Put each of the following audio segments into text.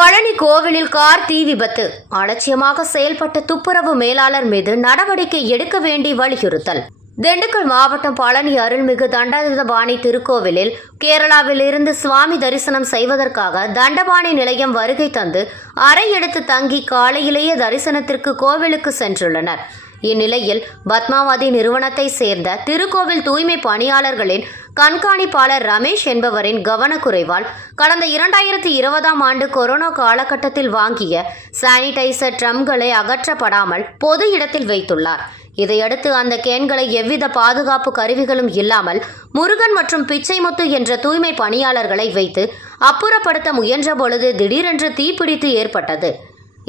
பழனி கோவிலில் கார் தீ விபத்து. அலட்சியமாக செயல்பட்ட துப்புரவு மேலாளர் மீது நடவடிக்கை எடுக்க வேண்டி வலியுறுத்தல். திண்டுக்கல் மாவட்டம் பழனி அருள்மிகு தண்டபாணி திருக்கோவிலில் கேரளாவில் இருந்து சுவாமி தரிசனம் செய்வதற்காக தண்டபாணி நிலையம் வருகை தந்து அறை எடுத்து தங்கி காலையிலேயே தரிசனத்திற்கு கோவிலுக்கு சென்றுள்ளனர். இந்நிலையில் பத்மாவதி நிறுவனத்தை சேர்ந்த திருக்கோவில் தூய்மை பணியாளர்களின் கண்காணிப்பாளர் ரமேஷ் என்பவரின் கவனக்குறைவால் கடந்த 2020ஆம் ஆண்டு கொரோனா காலகட்டத்தில் வாங்கிய சானிடைசர் ட்ரம்களை அகற்றப்படாமல் பொது இடத்தில் வைத்துள்ளார். இதையடுத்து அந்த கேன்களை எவ்வித பாதுகாப்பு கருவிகளும் இல்லாமல் முருகன் மற்றும் பிச்சைமுத்து என்ற தூய்மை பணியாளர்களை வைத்து அப்புறப்படுத்த முயன்ற பொழுது திடீரென்று தீப்பிடித்து ஏற்பட்டது.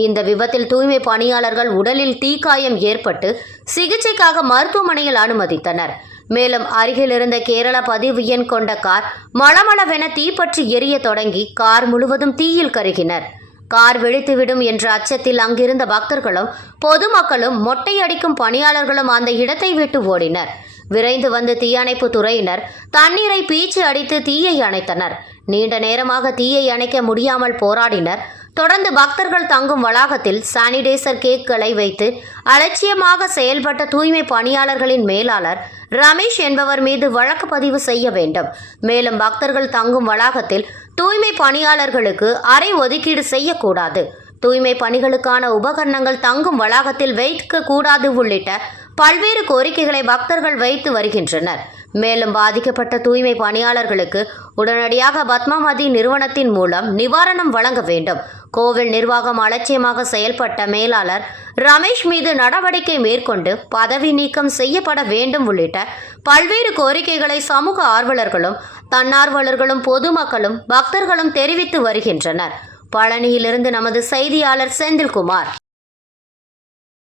இந்த விபத்தில் தூய்மை பணியாளர்கள் உடலில் தீக்காயம் ஏற்பட்டு சிகிச்சைக்காக மருத்துவமனையில் அனுமதித்தனர். மேலும் அருகில் இருந்த கேரள பதிவு எண் கொண்ட கார் மளமளவென தீப்பற்றி எரிய தொடங்கி கார் முழுவதும் தீயில் கருகினர். கார் வெடித்துவிடும் என்ற அச்சத்தில் அங்கிருந்த பக்தர்களும் பொதுமக்களும் மொட்டை அடிக்கும் பணியாளர்களும் அந்த இடத்தை விட்டு ஓடினர். விரைந்து வந்து தீயணைப்பு துறையினர் தண்ணீரை பீச்சு அடித்து தீயை அணைத்தனர். நீண்ட நேரமாக தீயை அணைக்க முடியாமல் போராடினர். தொடர்ந்து பக்தர்கள் தங்கும் வளாகத்தில் சானிடைசர் கேக்களை வைத்து அலட்சியமாக செயல்பட்ட தூய்மை பணியாளர்களின் மேலாளர் ரமேஷ் என்பவர் மீது வழக்கு பதிவு செய்ய வேண்டும். மேலும் பக்தர்கள் தங்கும் வளாகத்தில் தூய்மை பணியாளர்களுக்கு அறை ஒதுக்கீடு செய்யக்கூடாது, தூய்மை பணிகளுக்கான உபகரணங்கள் தங்கும் வளாகத்தில் வைக்க கூடாது உள்ளிட்ட பல்வேறு கோரிக்கைகளை பக்தர்கள் வைத்து வருகின்றனர். மேலும் பாதிக்கப்பட்ட தூய்மை பணியாளர்களுக்கு உடனடியாக பத்மாவதி நிறுவனத்தின் மூலம் நிவாரணம் வழங்க வேண்டும். கோவில் நிர்வாகம் அலட்சியமாக செயல்பட்ட மேலாளர் ரமேஷ் மீது நடவடிக்கை மேற்கொண்டு பதவி நீக்கம் செய்யப்பட வேண்டும் உள்ளிட்ட பல்வேறு கோரிக்கைகளை சமூக ஆர்வலர்களும் தன்னார்வலர்களும் பொதுமக்களும் பக்தர்களும் தெரிவித்து வருகின்றனர். பழனியிலிருந்து நமது செய்தியாளர் செந்தில்குமார்.